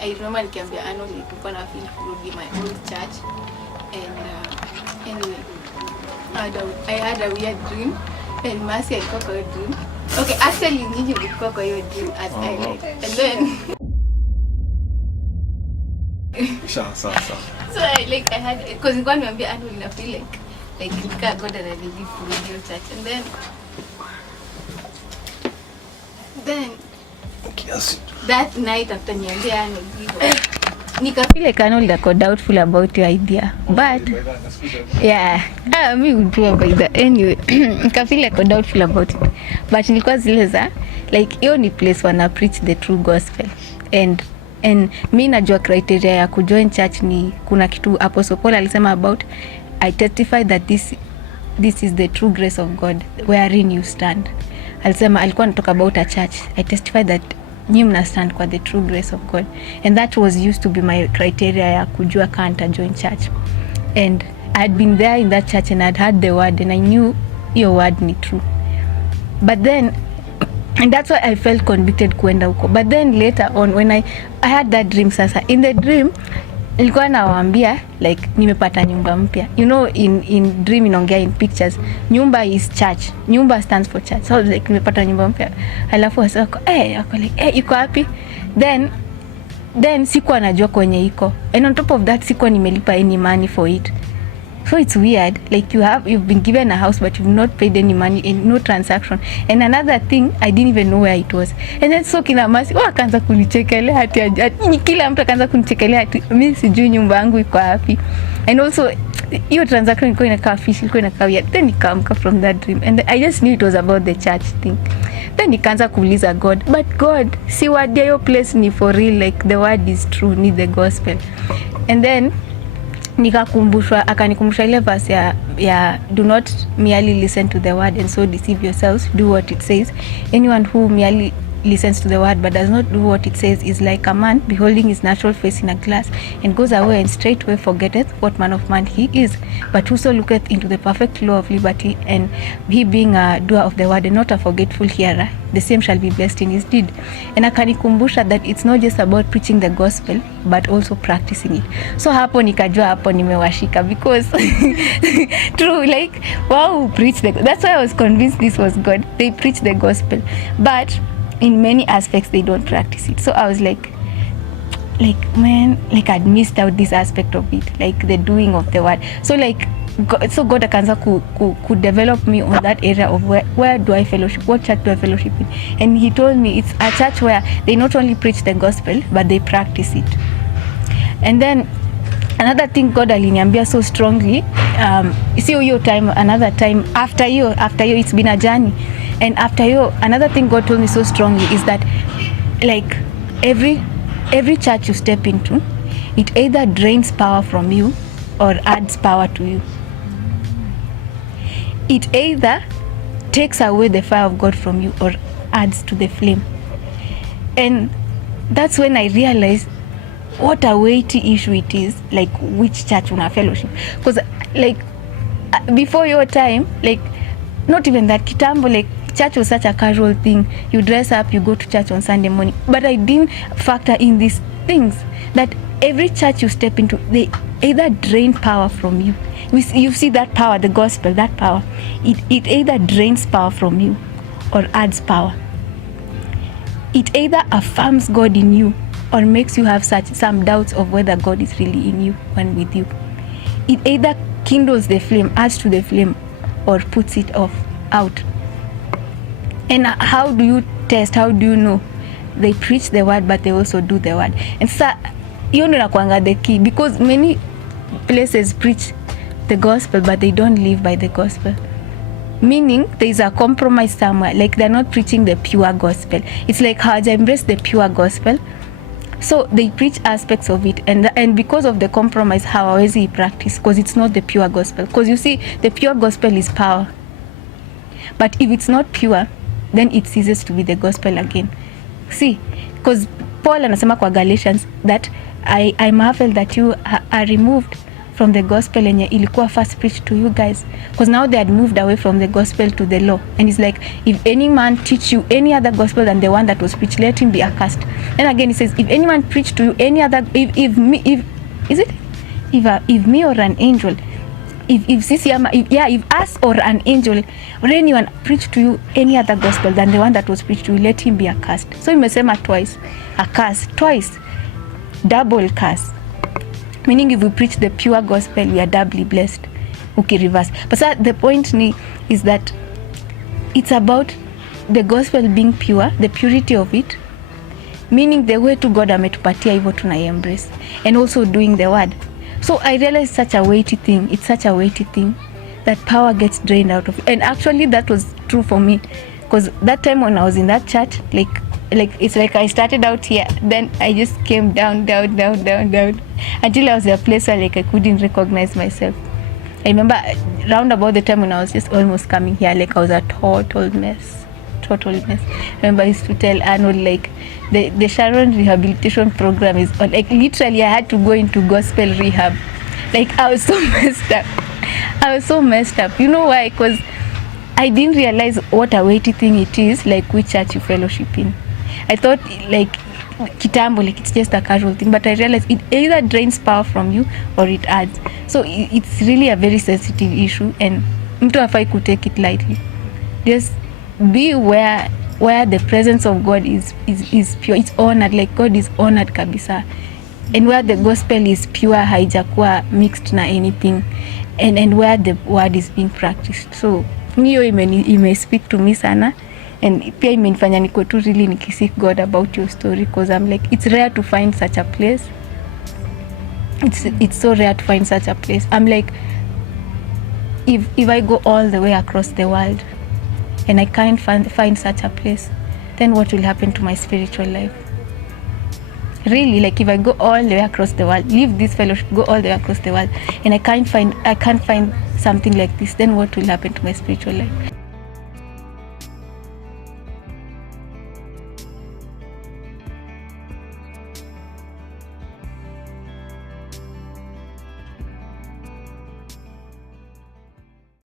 I remember nikiambia Arnold nilikuwa na feel kurudi my old church. And anyway, I had a weird dream. And Mercy alikuwa kwa hiyo dream. Okay, actually nyinyi mlikuwa kwa hiyo dream as I like. And then So I had, because nilikuwa niambia Arnold nina feel like God ananilive kurudi hiyo church. And then that night after niambia Arnold hivyo, nikafeel like Arnold ako doubtful about your idea, but yeah, me ujua by the anyway, nikafeel like doubtful about it, but nilikuwa zile za like hiyo ni place wana preach the true gospel, and mi najua criteria ya kujoin church ni kuna kitu Apostle Paul alisema about I testify that this is the true grace of God wherein you stand. Alisema alikuwa anatoka about a church. I testify that nyi mna stand kwa the true grace of God, and that was used to be my criteria ya kujua can't join church. And I had been there in that church and I had heard the word and I knew your word ni true, but then and that's why I felt convicted kuenda huko. But then later on when I had that dream, sasa in the dream nilikuwa nawaambia like nimepata nyumba mpya. You know, in dream inaongea in pictures. Nyumba is church. Nyumba stands for church. So like nimepata nyumba mpya. Alafu wako like iko wapi? Then sikuwa najua kwenye iko. And on top of that sikuwa nimelipa any money for it. So it's weird, like you've been given a house but you've not paid any money and no transaction. And another thing, I didn't even know where it was. And then so kina Mercy wakaanza kunichekelea ati kila mtu akaanza kunichekelea ati mimi sijui nyumba yangu iko wapi. And also hiyo transaction ilikuwa inakaa fish, ilikuwa inakaa weird. Then nikaamka from that dream and I just knew it was about the church thing. Then nikaanza kuuliza God, but God, si word your place ni for real, like the word is true, ni the gospel. And then akanikumbusha ile verse ya do not merely listen to the word and so deceive yourselves, do what it says. Anyone who merely listens to the word but does not do what it says is like a man beholding his natural face in a glass and goes away and straightway forgetteth what man of man he is. But whoso looketh into the perfect law of liberty, and he being a doer of the word and not a forgetful hearer, the same shall be blessed in his deed. And akanikumbusha that it's not just about preaching the gospel but also practicing it. So hapo nikajua hapo nimewashika, because true, like wow, preach that's why I was convinced this was God. They preach the gospel but in many aspects they don't practice it. So I was like man, like I'd missed out this aspect of it, like the doing of the word. So God akaanza ku develop me on that area of where do I fellowship, what church do I fellowship in. And he told me it's a church where they not only preach the gospel but they practice it. And then another thing God aliniambia so strongly, hiyo time, another time after you it's been a journey. And after you, another thing God told me so strongly is that like every church you step into, it either drains power from you or adds power to you. It either takes away the fire of God from you or adds to the flame. And that's when I realized what a weighty issue it is, like which church una fellowship. Because like before your time, like not even that, kitambo, like church was such a casual thing. You dress up, you go to church on Sunday morning. But I didn't factor in these things, that every church you step into, they either drain power from you. You see that power, the gospel, that power, it either drains power from you or adds power. It either affirms God in you or makes you have some doubts of whether God is really in you and with you. It either kindles the flame, adds to the flame, or puts it out. And how do you test? How do you know? They preach the word but they also do the word. And so hiyo ndio inakuanga the key, because many places preach the gospel but they don't live by the gospel. Meaning there is a compromise somewhere, like they're not preaching the pure gospel. It's like how they embrace the pure gospel, so they preach aspects of it, and because of the compromise hawawezi practice, because it's not the pure gospel. Because you see, the pure gospel is power, but if it's not pure, then it ceases to be the gospel again. See, because Paul anasema kwa Galatians that I marvel that you are removed from the gospel yenye ilikuwa first preached to you guys, because now they had moved away from the gospel to the law, and it's like, if any man teach you any other gospel than the one that was preached, let him be accursed. And again it says, if any man preach to you any other, if me or an angel, if us or an angel or anyone preach to you any other gospel than the one that was preached to you, let him be accursed. So imesema twice, accursed twice, double curse, meaning if we preach the pure gospel we are doubly blessed. Okay, reverse. But so the point is that it's about the gospel being pure, the purity of it, meaning the way to God ametupatia hivyo tuna embrace, and also doing the word. So I realized it's such a weighty thing that power gets drained out of it. And actually that was true for me, because that time when I was in that church, like it's like I started out here, then I just came down until I was at a place where like I couldn't recognize myself. I remember round about the time when I was just almost coming here, like I was a total mess. I remember I used to tell Arnold, like the Sharon rehabilitation program is on, like literally I had to go into gospel rehab. Like I was so messed up. You know why? Because I didn't realize what a weighty thing it is, like which church you fellowship in. I thought like kitambo, like it's just a casual thing, but I realized it either drains power from you or it adds. So it's really a very sensitive issue, and mtu hafai ku take it lightly. Just be where the presence of God is pure, it's honored, like God is honored kabisa, and where the gospel is pure, haijakuwa mixed na anything, and where the word is being practiced. So hiyo ime speak to me sana, and pia imenifanya niko tu really nikisik God about your story, because I'm like, it's rare to find such a place. It's so rare to find such a place. I'm like, if I go all the way across the world and I can't find such a place, then what will happen to my spiritual life? Really, like if I go all the way across the world, leave this fellowship, go all the way across the world, and I can't find something like this, then what will happen to my spiritual life?